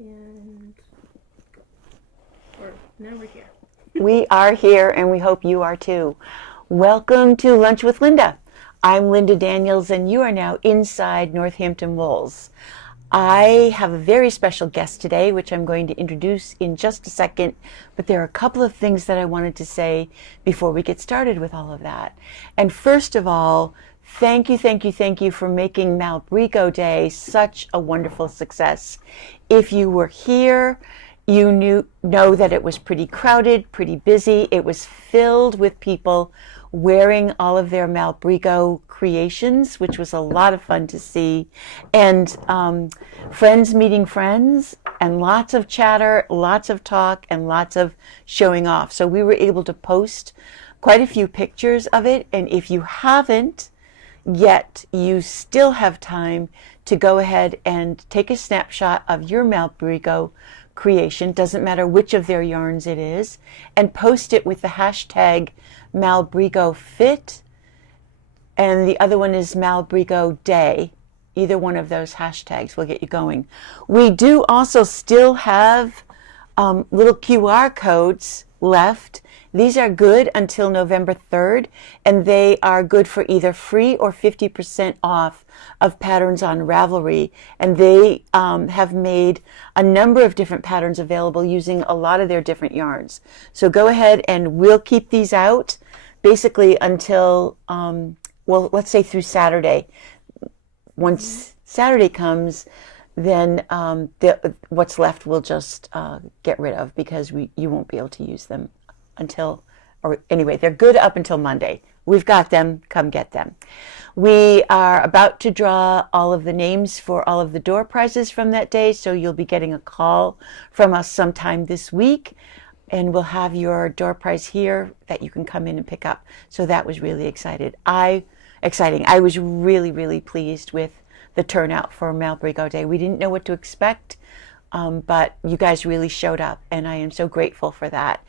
And now we're here. We are here, and we hope you are too. Welcome to Lunch with Linda. I'm Linda Daniels, and you are now inside Northampton Wools. I have a very special guest today, which I'm going to introduce in just a second, but there are a couple of things that I wanted to say before we get started with all of that. And first of all, thank you for making Malrigo Day such a wonderful success. If you were here, you know that it was pretty crowded, pretty busy. It was filled with people wearing all of their Malrigo creations, which was a lot of fun to see, and friends meeting friends, and lots of chatter, lots of talk, and lots of showing off. So we were able to post quite a few pictures of it, and if you haven't yet, you still have time to go ahead and take a snapshot of your Malrigo creation, doesn't matter which of their yarns it is, and post it with the hashtag Malrigo Fit, and the other one is Malrigo Day. Either one of those hashtags will get you going. We do also still have little QR codes left. These are good until November 3rd, and they are good for either free or 50% off of patterns on Ravelry. And they have made a number of different patterns available using a lot of their different yarns. So go ahead, and we'll keep these out basically until, well, let's say through Saturday. Once Saturday comes, then what's left we'll just get rid of, because you won't be able to use them until, or anyway, they're good up until Monday. We've got them. Come get them. We are about to draw all of the names for all of the door prizes from that day, so you'll be getting a call from us sometime this week, and we'll have your door prize here that you can come in and pick up. So that was really exciting. I was really pleased with the turnout for Malrigo Day. We didn't know what to expect, but you guys really showed up, and I am so grateful for that.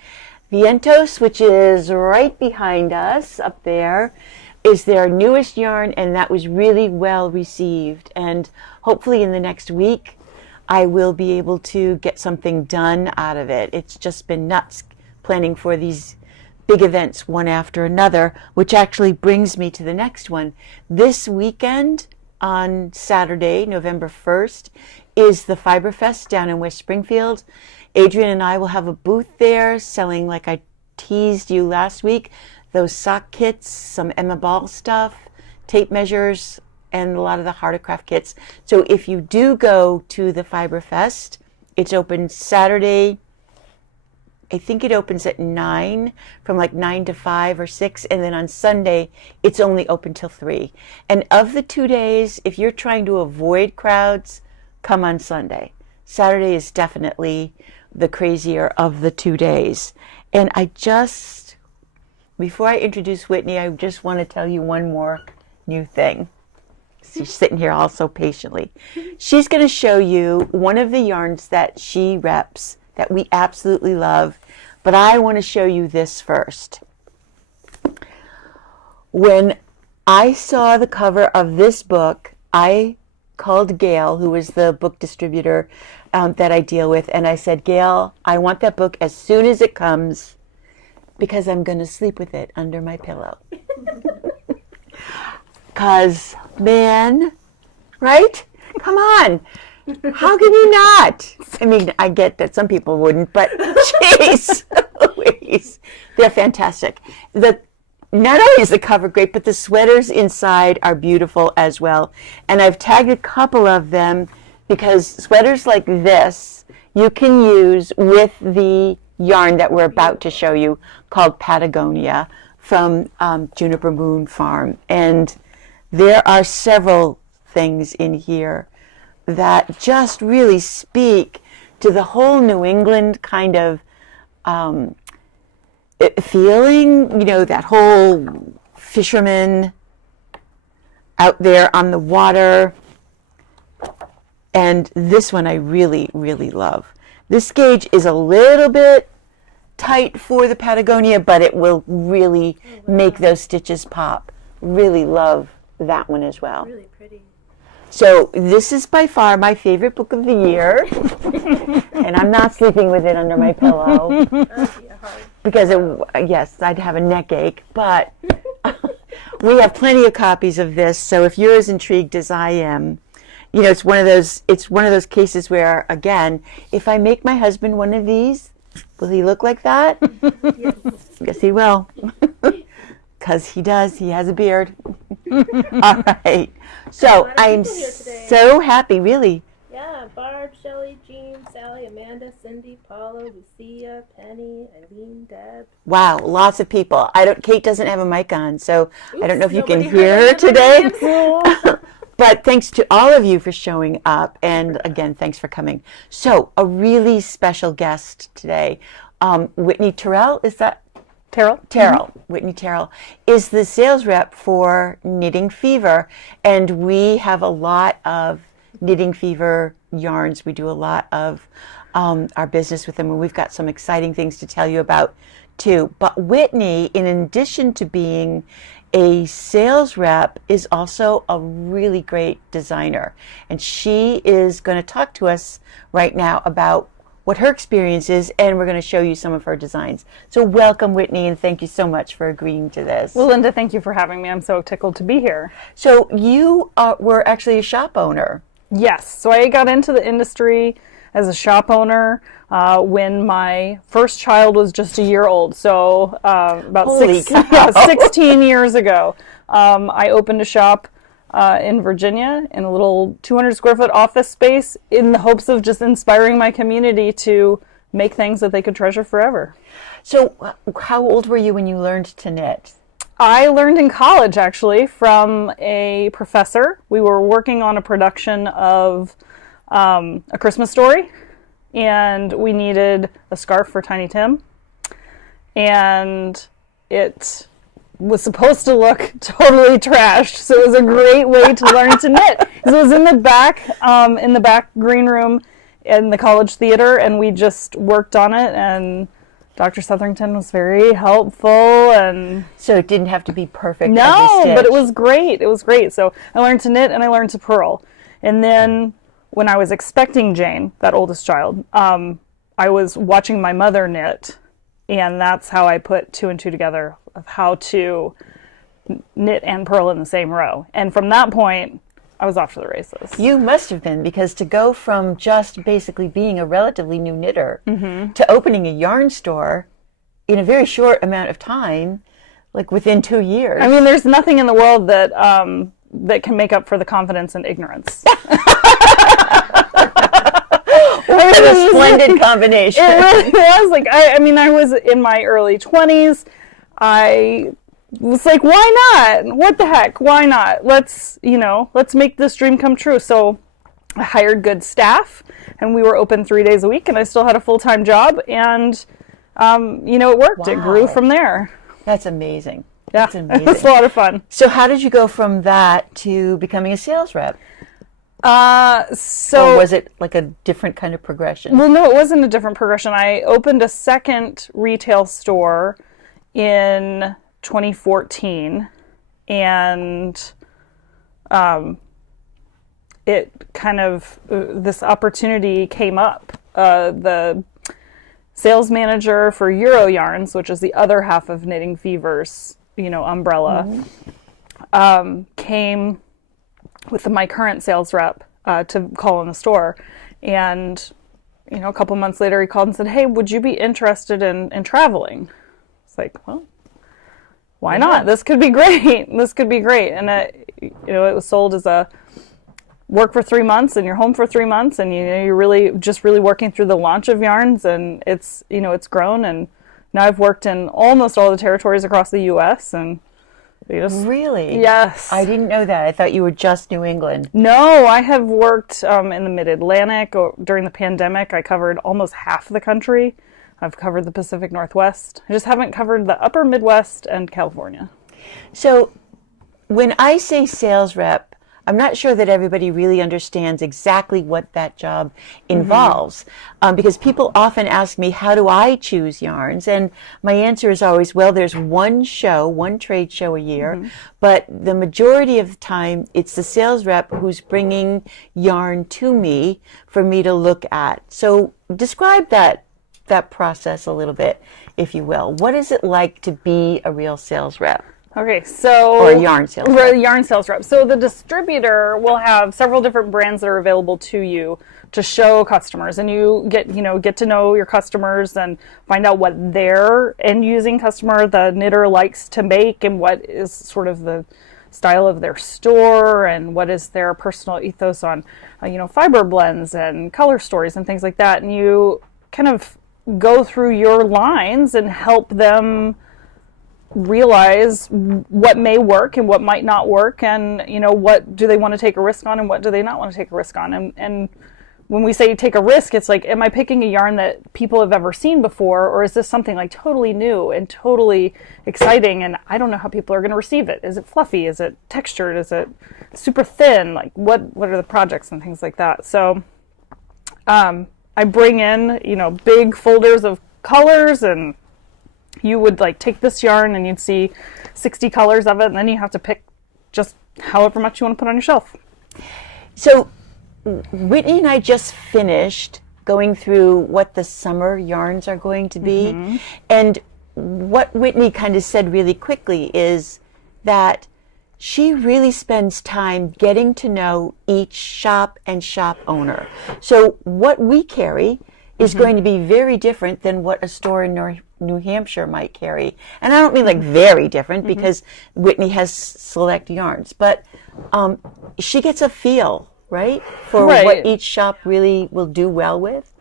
Vientos, which is right behind us up there, is their newest yarn, and that was really well received. And hopefully in the next week, I will be able to get something done out of it. It's just been nuts planning for these big events one after another, which actually brings me to the next one. This weekend, on Saturday, November 1st, is the Fiberfest down in West Springfield. Adrian and I will have a booth there selling, like I teased you last week, those sock kits, some Emma Ball stuff, tape measures, and a lot of the Hardercraft kits. So if you do go to the Fiberfest, it's open Saturday. I think it opens at 9, from like 9 to 5 or 6, and then on Sunday, it's only open till 3. And of the 2 days, if you're trying to avoid crowds, come on Sunday. Saturday is definitely the crazier of the 2 days. And before I introduce Whitney, I just want to tell you one more new thing. She's sitting here also patiently. She's going to show you one of the yarns that she reps that we absolutely love, but I want to show you this first. When I saw the cover of this book, I called Gail, who is the book distributor that I deal with, and I said, Gail, I want that book as soon as it comes, because I'm going to sleep with it under my pillow. Because, man, right? Come on. How can you not? I mean, I get that some people wouldn't, but jeez, Louise, they're fantastic. Not only is the cover great, but the sweaters inside are beautiful as well. And I've tagged a couple of them, because sweaters like this you can use with the yarn that we're about to show you, called Patagonia, from Juniper Moon Farm. And there are several things in here that just really speak to the whole New England kind of feeling, that whole fisherman out there on the water. And this one I really love. This gauge is a little bit tight for the Patagonia, but it will really make those stitches pop. Really love that one as well. Really pretty. So this is by far my favorite book of the year, and I'm not sleeping with it under my pillow because yes, I'd have a neck ache. But we have plenty of copies of this, so if you're as intrigued as I am, you know, it's one of those cases where, again, if I make my husband one of these, will he look like that? Yes, he will. Because he does. He has a beard. All right. So I'm so happy, really. Yeah, Barb, Shelley, Jean, Sally, Amanda, Cindy, Paula, Lucia, Penny, Eileen, Deb. Wow, lots of people. Kate doesn't have a mic on, so I don't know if you can hear her today. But thanks to all of you for showing up, and again, thanks for coming. So a really special guest today, Whitney Terrell. Is that Terrell? Terrell. Mm-hmm. Whitney Terrell is the sales rep for Knitting Fever, and we have a lot of Knitting Fever yarns. We do a lot of our business with them, and we've got some exciting things to tell you about too. But Whitney, in addition to being a sales rep, is also a really great designer, and she is going to talk to us right now about what her experience is, and we're going to show you some of her designs. So welcome, Whitney, and thank you so much for agreeing to this. Well, Linda, thank you for having me. I'm so tickled to be here. So you were actually a shop owner. Yes. So I got into the industry as a shop owner when my first child was just a year old. So about 16 years ago, I opened a shop in Virginia in a little 200 square foot office space in the hopes of just inspiring my community to make things that they could treasure forever. So how old were you when you learned to knit? I learned in college, actually, from a professor. We were working on a production of A Christmas Story, and we needed a scarf for Tiny Tim, and it was supposed to look totally trashed, so it was a great way to learn to knit. So it was in the back green room in the college theater, and we just worked on it, and Dr. Southington was very helpful, and so it didn't have to be perfect. No, but it was great. It was great. So I learned to knit and I learned to purl. And then when I was expecting Jane, that oldest child, I was watching my mother knit, and that's how I put two and two together of how to knit and purl in the same row. And from that point, I was off to the races. You must have been, because to go from just basically being a relatively new knitter to opening a yarn store in a very short amount of time, like within 2 years. I mean, there's nothing in the world that that can make up for the confidence and ignorance. What a splendid combination. It really was. Like, I mean, I was in my early 20s. I was like, why not? What the heck? Why not? Let's make this dream come true. So I hired good staff, and we were open 3 days a week, and I still had a full-time job, and, it worked. Wow. It grew from there. That's amazing. Yeah, That's amazing. It's a lot of fun. So how did you go from that to becoming a sales rep? Or was it like a different kind of progression? Well, no, it wasn't a different progression. I opened a second retail store in 2014, and it kind of this opportunity came up. The sales manager for Euro Yarns, which is the other half of Knitting Fever's umbrella, came with my current sales rep to call in the store, and a couple months later he called and said, "Hey, would you be interested in traveling?" It's like, well, why not? This could be great. This could be great. And it was sold as a work for 3 months, and you're home for 3 months, and you're really working through the launch of yarns, and it's grown, and now I've worked in almost all the territories across the U.S. and Really? Yes. I didn't know that. I thought you were just New England. No, I have worked in the Mid-Atlantic. During the pandemic, I covered almost half the country. I've covered the Pacific Northwest. I just haven't covered the upper Midwest and California. So when I say sales rep, I'm not sure that everybody really understands exactly what that job involves, because people often ask me, how do I choose yarns? And my answer is always, well, there's one trade show a year, but the majority of the time it's the sales rep who's bringing yarn to me for me to look at. So describe that process a little bit, if you will. What is it like to be a real sales rep? Okay, so... Or a yarn sales rep. Or a yarn sales rep. So the distributor will have several different brands that are available to you to show customers, and you get to know your customers and find out what their end-using customer, the knitter, likes to make, and what is sort of the style of their store, and what is their personal ethos on, fiber blends and color stories and things like that. And you kind of go through your lines and help them realize what may work and what might not work, and what do they want to take a risk on and what do they not want to take a risk on. And when we say take a risk, it's like, am I picking a yarn that people have ever seen before, or is this something like totally new and totally exciting and I don't know how people are going to receive it? Is it fluffy? Is it textured? Is it super thin? Like what are the projects and things like that? So I bring in big folders of colors, and you would take this yarn and you'd see 60 colors of it, and then you have to pick just however much you want to put on your shelf. So Whitney and I just finished going through what the summer yarns are going to be. And what Whitney kind of said really quickly is that she really spends time getting to know each shop and shop owner. So what we carry is going to be very different than what a store in New Hampshire might carry. And I don't mean very different, because Whitney has select yarns, but she gets a feel, right, for what each shop really will do well with.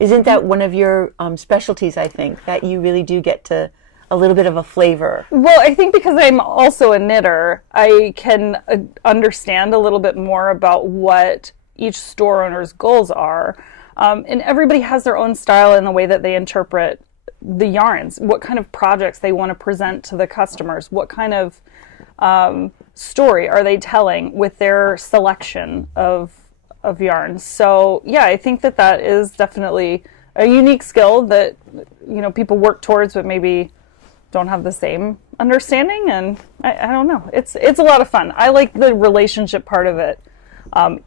Isn't that one of your specialties, I think, that you really do get to a little bit of a flavor? Well, I think because I'm also a knitter, I can understand a little bit more about what each store owner's goals are. And everybody has their own style in the way that they interpret the yarns, what kind of projects they want to present to the customers, what kind of story are they telling with their selection of yarns. So yeah, I think that is definitely a unique skill that people work towards but maybe don't have the same understanding, and I don't know. It's a lot of fun. I like the relationship part of it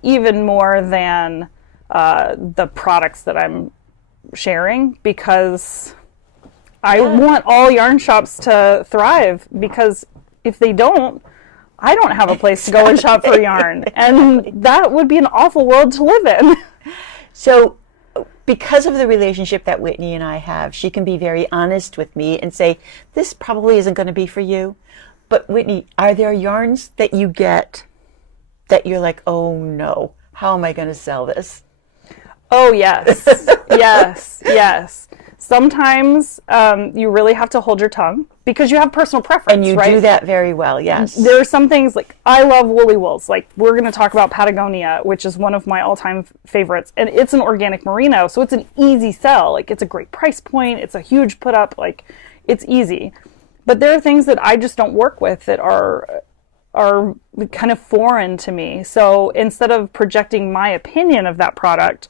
even more than the products that I'm sharing, because I want all yarn shops to thrive, because if they don't, I don't have a place to go and shop for yarn, and that would be an awful world to live in. So because of the relationship that Whitney and I have, she can be very honest with me and say, this probably isn't going to be for you. But Whitney, are there yarns that you get that you're like, oh no, how am I going to sell this? Oh, yes. yes. Sometimes you really have to hold your tongue because you have personal preference, and you right? do that very well, yes. There are some things, like, I love woolly wools. Like, we're going to talk about Patagonia, which is one of my all-time favorites. And it's an organic merino, so it's an easy sell. Like, it's a great price point. It's a huge put up. Like, it's easy. But there are things that I just don't work with that are kind of foreign to me. So instead of projecting my opinion of that product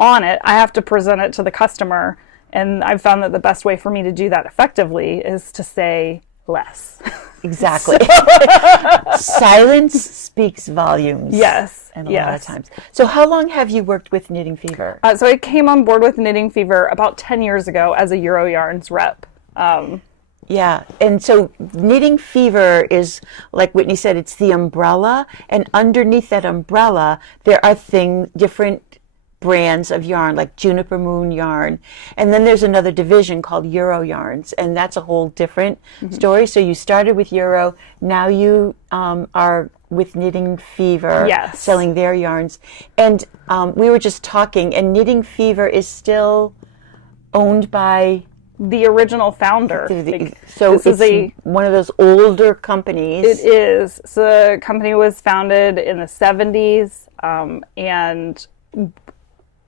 on it, I have to present it to the customer. And I've found that the best way for me to do that effectively is to say less. Exactly. Silence speaks volumes. Yes. And a lot of times. So how long have you worked with Knitting Fever? So I came on board with Knitting Fever about 10 years ago as a Euro Yarns rep. Yeah, and so Knitting Fever is, like Whitney said, it's the umbrella, and underneath that umbrella there are different brands of yarn, like Juniper Moon yarn, and then there's another division called Euro Yarns, and that's a whole different story. So you started with Euro, now you are with Knitting Fever, yes, selling their yarns, and we were just talking, and Knitting Fever is still owned by the original founder. So it's one of those older companies. It is. So the company was founded in the 70s, and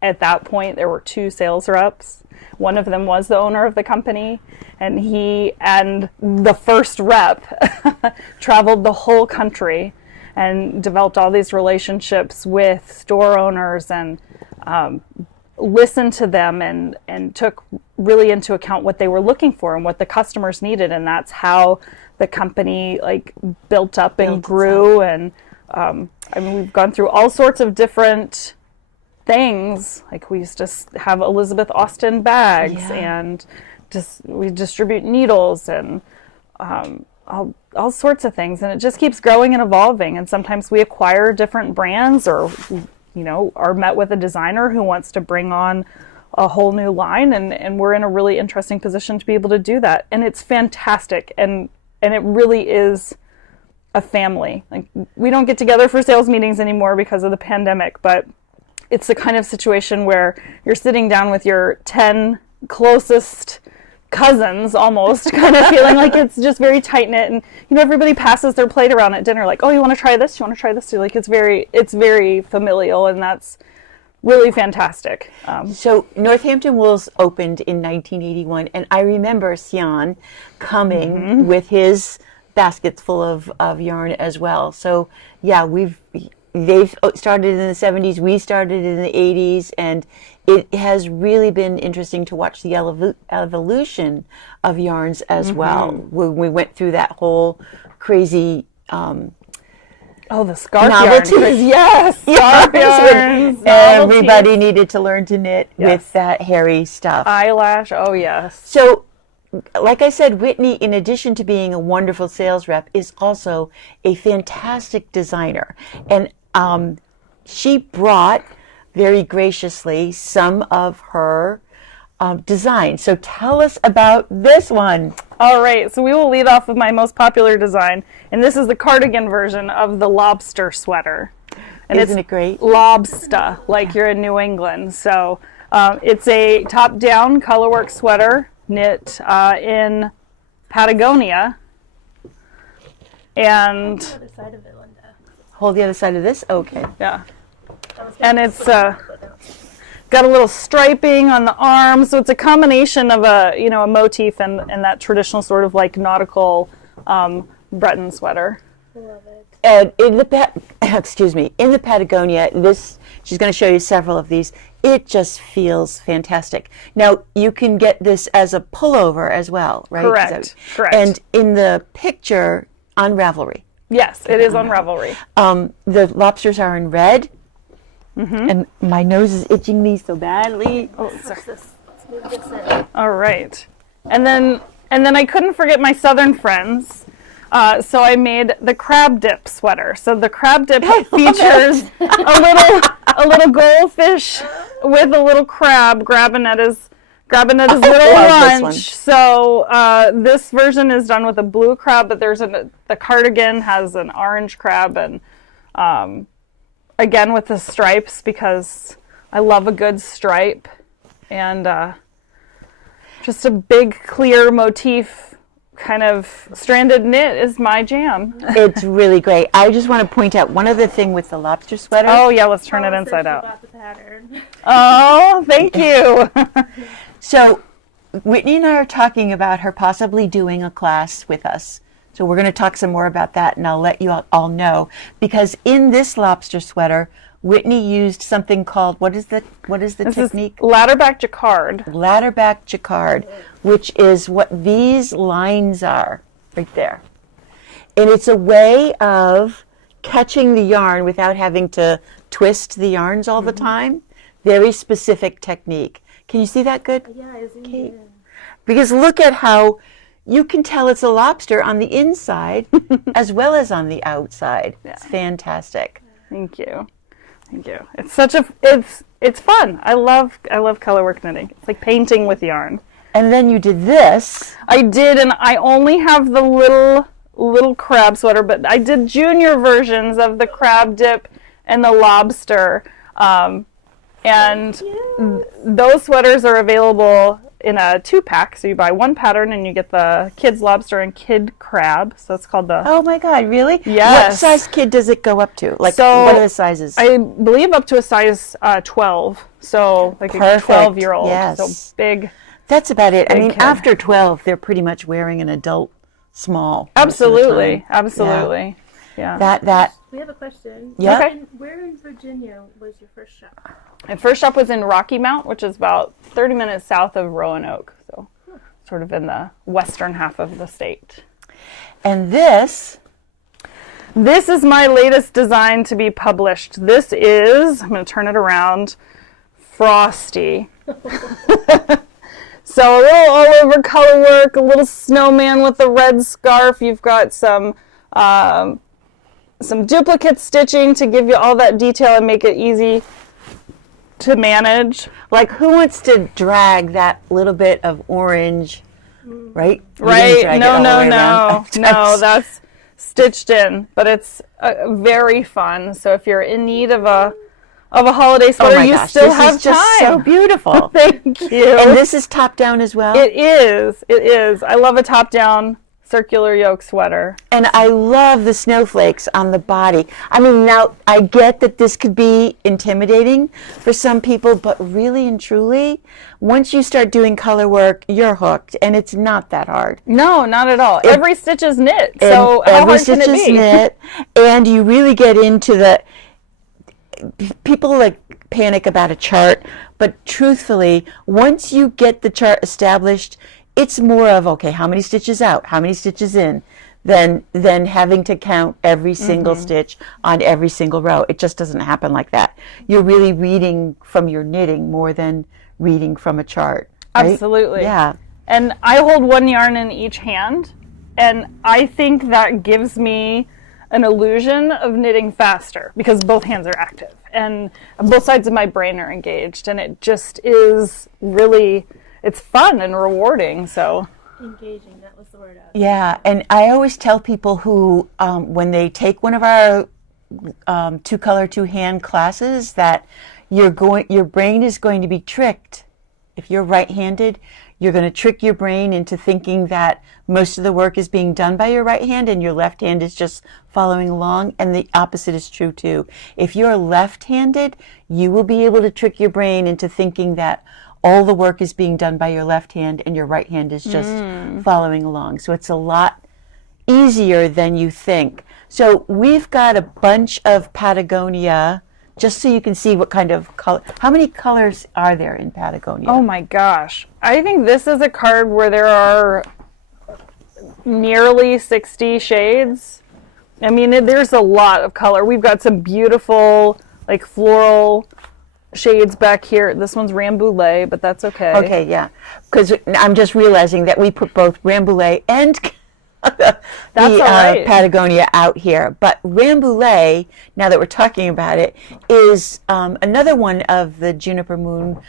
at that point there were 2 sales reps. One of them was the owner of the company, and he and the first rep traveled the whole country and developed all these relationships with store owners and listened to them and took really into account what they were looking for and what the customers needed. And that's how the company like built up and grew. And I mean, we've gone through all sorts of different things. Like we used to have Elizabeth Austin bags, and we distribute needles and all sorts of things. And it just keeps growing and evolving. And sometimes we acquire different brands, or are met with a designer who wants to bring on a whole new line, and we're in a really interesting position to be able to do that. And it's fantastic, and it really is a family. Like, we don't get together for sales meetings anymore because of the pandemic, but it's the kind of situation where you're sitting down with your 10 closest cousins, almost, kind of feeling like it's just very tight knit, and everybody passes their plate around at dinner like, oh, you want to try this, you want to try this too. Like, it's very familial, and that's really fantastic. So Northampton Wools opened in 1981, and I remember Sian coming with his baskets full of yarn as well. So yeah, they've started in the 70s, we started in the 80s, and it has really been interesting to watch the evolution of yarns as well. We went through that whole crazy the scarf novelties. yarn. Yes, scarf yarns. Everybody needed to learn to knit with that hairy stuff. Eyelash, oh yes. So, like I said, Whitney, in addition to being a wonderful sales rep, is also a fantastic designer. And she brought, very graciously, some of her designs. So tell us about this one. All right, so we will lead off with my most popular design, and this is the cardigan version of the Lobster sweater. And Isn't it great? Lobstah, like you're in New England. So it's a top-down colorwork sweater knit in Patagonia. And The other side of it, Linda. Hold the other side of this? Okay. yeah, and it's got a little striping on the arms, so it's a combination of a motif and that traditional sort of like nautical Breton sweater. Love it. And in the in the Patagonia, she's going to show you several of these. It just feels fantastic. Now, you can get this as a pullover as well, right? Correct. And in the picture on Ravelry. Yes, it is on Ravelry. The lobsters are in red. And my nose is itching me so badly. Oh, Let's move this in. all right. And then I couldn't forget my southern friends. So I made the crab dip sweater. So the crab dip features a little goldfish with a little crab grabbing at his little lunch. So this version is done with a blue crab, but the cardigan has an orange crab, and again with the stripes, because I love a good stripe, and just a big clear motif kind of stranded knit is my jam. It's really great. I just want to point out one other thing with the lobster sweater. Oh yeah, let's turn it inside out. About the pattern. Oh, thank you. So Whitney and I are talking about her possibly doing a class with us. So we're going to talk some more about that, and I'll let you all know, because in this lobster sweater, Whitney used something called, what is the technique? Ladderback jacquard. Ladderback jacquard, which is what these lines are right there. And it's a way of catching the yarn without having to twist the yarns all the time. Very specific technique. Can you see that good? Yeah, I zoomed in. Because look at how you can tell it's a lobster on the inside as well as on the outside. Yeah. It's fantastic. Thank you. Thank you. It's it's fun. I love colorwork knitting. It's like painting with yarn. And then you did this. I did, and I only have the little crab sweater, but I did junior versions of the crab dip and the lobster. And those sweaters are available in a 2-pack. So you buy one pattern and you get the kid's lobster and kid crab. So it's called the... Oh my God, really? Yes. What size kid does it go up to? Like, so what are the sizes? I believe up to a size 12. So like Perfect. A 12-year-old. Yes. So big. That's about it. I mean, kid. after 12, they're pretty much wearing an adult small. Absolutely. Absolutely. Yeah. That We have a question. Yeah. Okay. Where in Virginia was your first shop? My first shop was in Rocky Mount, which is about 30 minutes south of Roanoke, so sort of in the western half of the state. and this. This is my latest design to be published. This is, I'm going to turn it around, Frosty. So a little all over color work, a little snowman with a red scarf. You've got some duplicate stitching to give you all that detail and make it easy to manage. Like, who wants to drag that little bit of orange, right? You didn't Right? drag it No, all the no, way around. no. No, that's stitched in, but it's very fun. So if you're in need of a holiday Oh sweater, my you gosh, still this have is just time. so beautiful. Thank you. And this is top down as well. It is. It is. I love a top-down circular yoke sweater. And I love the snowflakes on the body. I mean, now I get that this could be intimidating for some people, but really and truly, once you start doing color work, you're hooked, and it's not that hard. No, not at all. Every stitch is knit, so And how every hard can stitch it is be? knit, and you really get into the. People like panic about a chart, but truthfully, once you get the chart established, it's more of, okay, how many stitches out, how many stitches in, than having to count every single stitch on every single row. It just doesn't happen like that. You're really reading from your knitting more than reading from a chart. Right? Absolutely. Yeah. And I hold one yarn in each hand, and I think that gives me an illusion of knitting faster because both hands are active and both sides of my brain are engaged, and it just is really, it's fun and rewarding. So Engaging, that was the word out. Yeah, and I always tell people who, when they take one of our two color, two hand classes, that your brain is going to be tricked. If you're right-handed, you're going to trick your brain into thinking that most of the work is being done by your right hand and your left hand is just following along, and the opposite is true too. If you're left-handed, you will be able to trick your brain into thinking that all the work is being done by your left hand and your right hand is just following along. So it's a lot easier than you think. So we've got a bunch of Patagonia, just so you can see what kind of color. How many colors are there in Patagonia? oh my gosh, I think this is a card where there are nearly 60 shades. I mean, there's a lot of color. We've got some beautiful, like, floral shades back here. This one's Rambouillet, but that's okay. Okay, yeah. Because I'm just realizing that we put both Rambouillet and the all right. Patagonia out here. But Rambouillet, now that we're talking about it, is another one of the Juniper Moon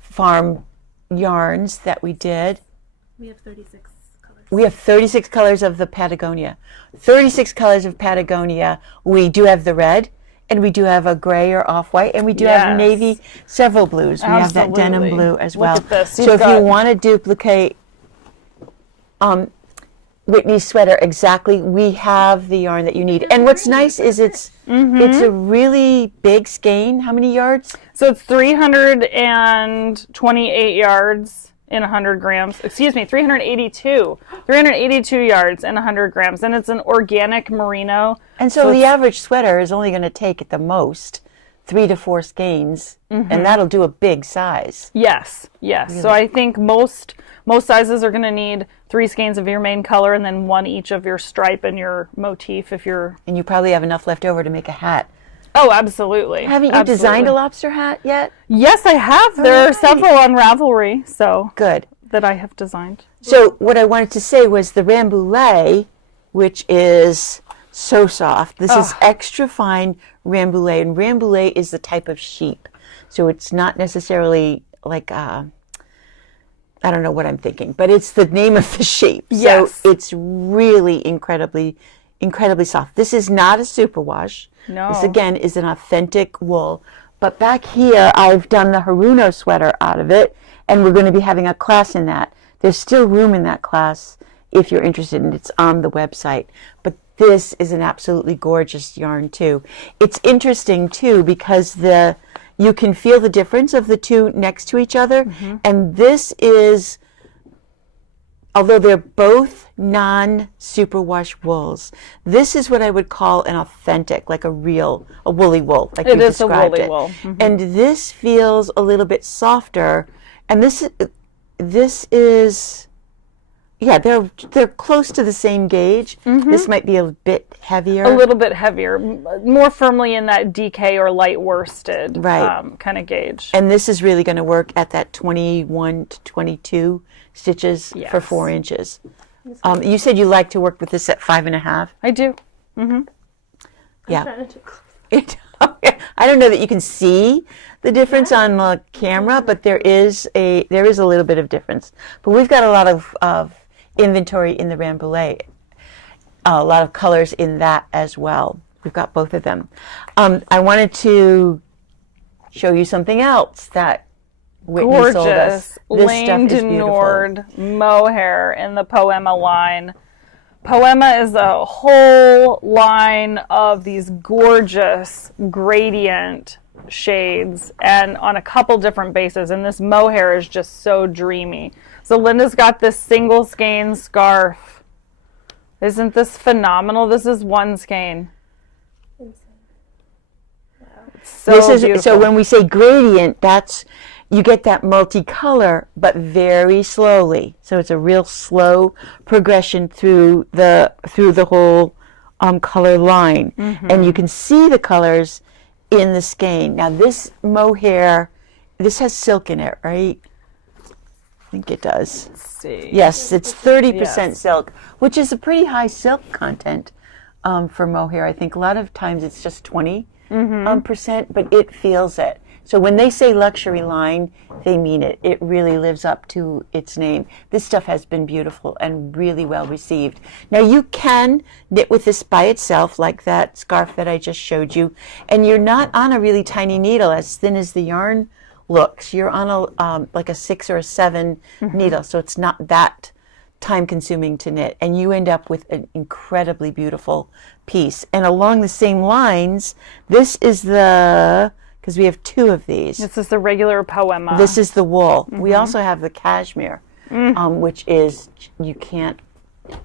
Farm yarns that we did. We have 36 colors. We have 36 colors of the Patagonia. 36 colors of Patagonia. We do have the red, and we do have a gray or off-white, and we do have Yes. navy, several blues. We have that denim Absolutely. blue as Look well. at this. So You've if you got- want to duplicate Whitney's sweater exactly, we have the yarn that you need. And what's nice is it's a really big skein. How many yards? So it's 328 yards in 100 grams. Excuse me, 382. 382 yards in 100 grams. And it's an organic merino. And so the it's- average sweater is only going to take at the most 3 to 4 skeins, and that'll do a big size. Yes, yes. So I think most sizes are going to need 3 skeins of your main color and then 1 each of your stripe and your motif if you're... And you probably have enough left over to make a hat. Oh, absolutely. Haven't you designed a lobster hat yet? Yes, I have. There are right. several on Ravelry, so Good. that I have designed. So what I wanted to say was the Rambouillet, which is so soft. This is extra fine Rambouillet, and Rambouillet is the type of sheep. So it's not necessarily like, I don't know what I'm thinking, but it's the name of the sheep. Yes. So it's really incredibly soft. This is not a superwash. No. This, again, is an authentic wool. But back here, I've done the Haruno sweater out of it, and we're going to be having a class in that. There's still room in that class if you're interested, and it's on the website. But this is an absolutely gorgeous yarn, too. It's interesting, too, because you can feel the difference of the two next to each other, and this is although they're both non-superwash wools, this is what I would call an authentic, like a woolly wool, like you described it. It is a woolly wool. And this feels a little bit softer, and this is, yeah, they're close to the same gauge. This might be a bit heavier. A little bit heavier, more firmly in that DK or light worsted kind of gauge. And this is really going to work at that 21 to 22 stitches for 4 inches. You said you like to work with this at 5.5. I do. Yeah. I don't know that you can see the difference on the camera, but there is a little bit of difference. But we've got a lot of inventory in the Rambouillet, a lot of colors in that as well. We've got both of them. I wanted to show you something else that Whitney sold us. This Laines stuff is du beautiful. Nord mohair in the Poema line. Poema is a whole line of these gorgeous gradient shades and on a couple different bases, and this mohair is just so dreamy. So Linda's got this single skein scarf. Isn't this phenomenal? This is one skein. Wow. So beautiful. So when we say gradient, that's, you get that multicolor, but very slowly. So it's a real slow progression through the whole color line, and you can see the colors in the skein. Now this mohair, this has silk in it, right? I think it does. Let's see. Yes, it's 30% silk, which is a pretty high silk content for mohair. I think a lot of times it's just 20%, but it feels it. So when they say luxury line, they mean it. It really lives up to its name. This stuff has been beautiful and really well received. Now you can knit with this by itself, like that scarf that I just showed you, and you're not on a really tiny needle, as thin as the yarn looks. You're on a like a 6 or a 7 needle, so it's not that time consuming to knit, and you end up with an incredibly beautiful piece. And along the same lines, this is the, because we have 2 of these. This is the regular Poema. This is the wool. We also have the cashmere, which is, you can't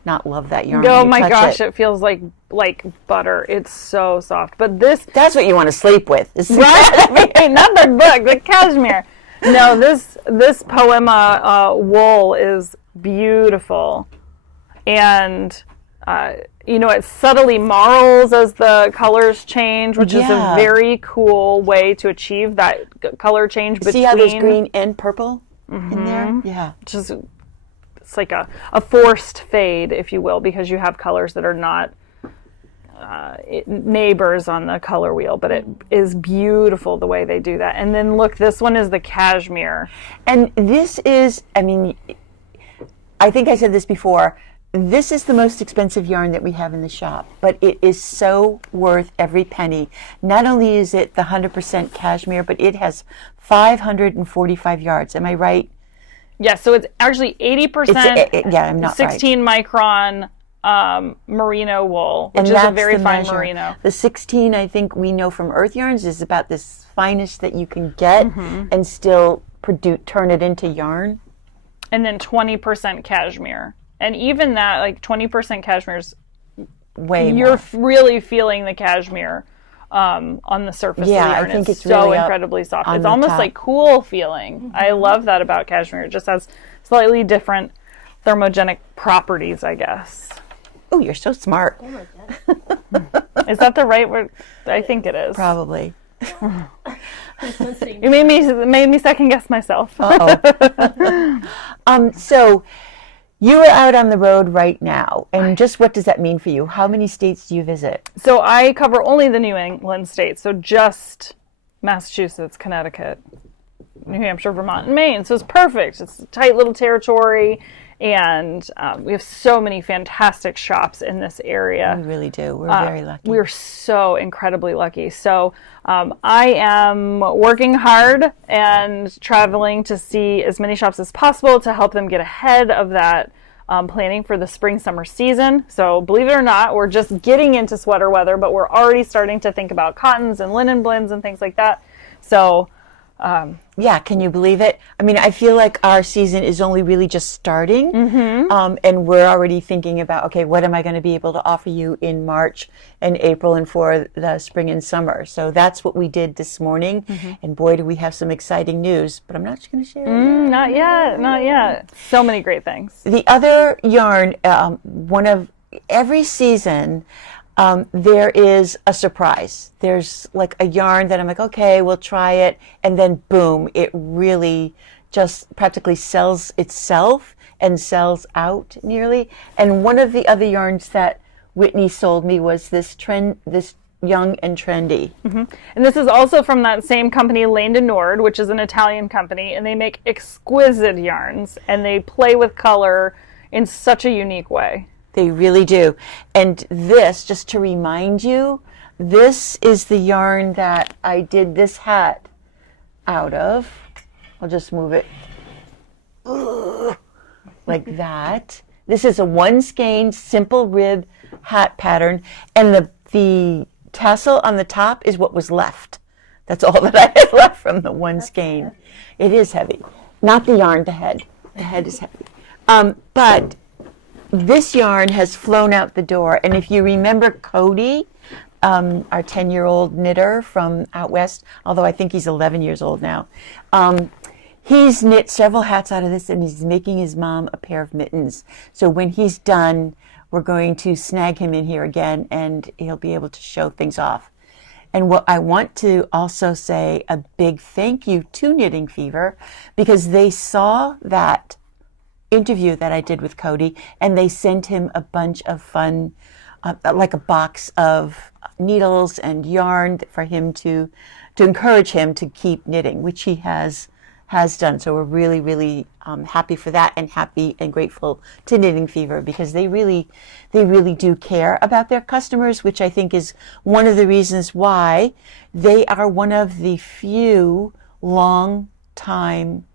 not love that yarn. Oh my gosh, it feels like butter. It's so soft. But this, that's what you want to sleep with. right? Another book, the cashmere. No, this Poema wool is beautiful, and it subtly marls as the colors change, which is a very cool way to achieve that color change between. See how there's green and purple in there? Yeah. Just, it's like a forced fade, if you will, because you have colors that are not neighbors on the color wheel, but it is beautiful the way they do that. And then look, this one is the cashmere. And this is, I mean, I think I said this before, this is the most expensive yarn that we have in the shop, but it is so worth every penny. Not only is it the 100% cashmere, but it has 545 yards. Am I right? Yeah, so it's actually 80% I'm not 16 micron merino wool, which is a very fine merino. The 16, I think we know from Earth Yarns, is about the finest that you can get and still turn it into yarn. And then 20% cashmere. And even that, like 20% cashmere is way you're more. Really feeling the cashmere on the surface of the yarn. I think it's so really incredibly soft. It's the almost top. like cool feeling. I love that about cashmere. It just has slightly different thermogenic properties, I guess. Oh, you're so smart. Is that the right word? I think it is. Probably. You made me second guess myself. So you are out on the road right now, and just what does that mean for you? How many states do you visit? So I cover only the New England states, so just Massachusetts, Connecticut, New Hampshire, Vermont, and Maine. So it's perfect. It's a tight little territory, and we have so many fantastic shops in this area. We really do. We're very lucky. We're so incredibly lucky. So I am working hard and traveling to see as many shops as possible to help them get ahead of that planning for the spring-summer season. So believe it or not, we're just getting into sweater weather, but we're already starting to think about cottons and linen blends and things like that. So Yeah, can you believe it? I mean, I feel like our season is only really just starting, and we're already thinking about, okay, what am I going to be able to offer you in March and April and for the spring and summer? So that's what we did this morning, and boy, do we have some exciting news, but I'm not going to share it yet. Not yet, not yet. So many great things. The other yarn, one of every season, there is a surprise. There's like a yarn that I'm like, okay, we'll try it. And then boom, it really just practically sells itself and sells out nearly. And one of the other yarns that Whitney sold me was this Young and Trendy. And this is also from that same company, Laines du Nord, which is an Italian company. And they make exquisite yarns. And they play with color in such a unique way. They really do. And this, just to remind you, this is the yarn that I did this hat out of. I'll just move it like that. This is a one skein, simple rib hat pattern. And the tassel on the top is what was left. That's all that I had left from the one skein. It is heavy. Not the yarn, the head. The head is heavy. But this yarn has flown out the door, and if you remember Cody, our 10-year-old knitter from out west, although I think he's 11 years old now, he's knit several hats out of this, and he's making his mom a pair of mittens. So when he's done, we're going to snag him in here again, and he'll be able to show things off. And what I want to also say a big thank you to Knitting Fever, because they saw that interview that I did with Cody, and they sent him a bunch of fun, like a box of needles and yarn for him to encourage him to keep knitting, which he has done. So we're really, really happy for that, and happy and grateful to Knitting Fever, because they really do care about their customers, which I think is one of the reasons why they are one of the few long-time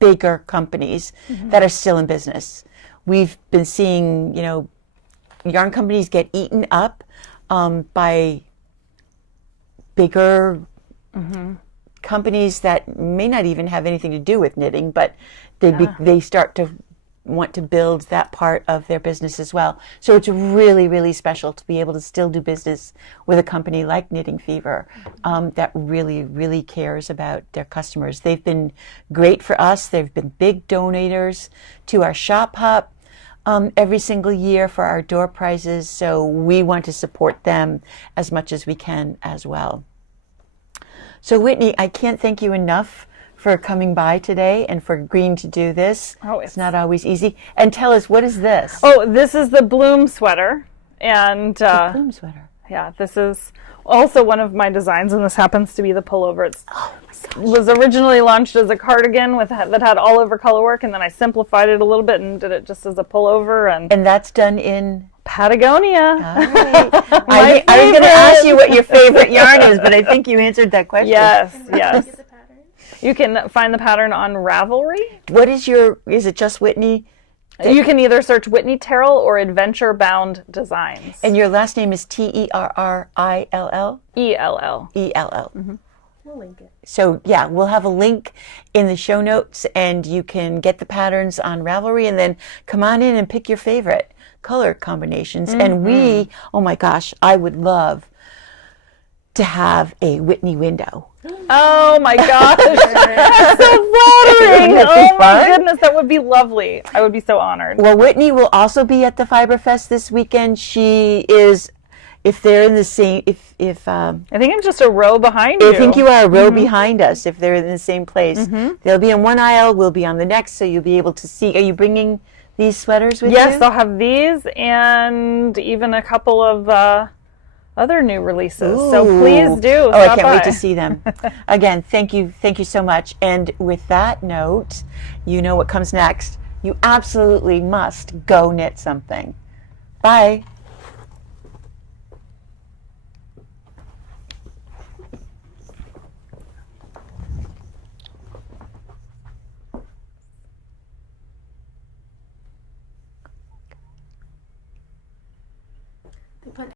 bigger companies that are still in business. We've been seeing, yarn companies get eaten up by bigger companies that may not even have anything to do with knitting, but they start to want to build that part of their business as well. So it's really, really special to be able to still do business with a company like Knitting Fever that really, really cares about their customers. They've been great for us. They've been big donators to our shop hop every single year for our door prizes. So we want to support them as much as we can as well. So Whitney, I can't thank you enough for coming by today and for agreeing to do this. Oh, it's not always easy. And tell us, what is this? Oh, this is the Bloom sweater. And the Bloom sweater. Yeah, this is also one of my designs, and this happens to be the pullover. It was originally launched as a cardigan that had all over colorwork, and then I simplified it a little bit and did it just as a pullover. And that's done in Patagonia. All right. I was going to ask you what your favorite yarn is, but I think you answered that question. Yes. You can find the pattern on Ravelry. What is it just Whitney? You can either search Whitney Terrell or Adventure Bound Designs. And your last name is Terrill? ELL. ELL. We'll link it. So yeah, we'll have a link in the show notes, and you can get the patterns on Ravelry, and then come on in and pick your favorite color combinations. And oh my gosh, I would love to have a Whitney window. Oh my gosh, that's so flattering. Oh my goodness, that would be lovely. I would be so honored. Well, Whitney will also be at the Fiberfest this weekend. She is, if they're in the same, I think I'm just a row behind you. I think you are a row behind us if they're in the same place. They'll be in one aisle, we'll be on the next, so you'll be able to see. Are you bringing these sweaters with you? Yes, I'll have these and even a couple of other new releases. Ooh. So please do. I can't wait to see them. Again, thank you so much. And with that note, you know what comes next. You absolutely must go knit something. Bye.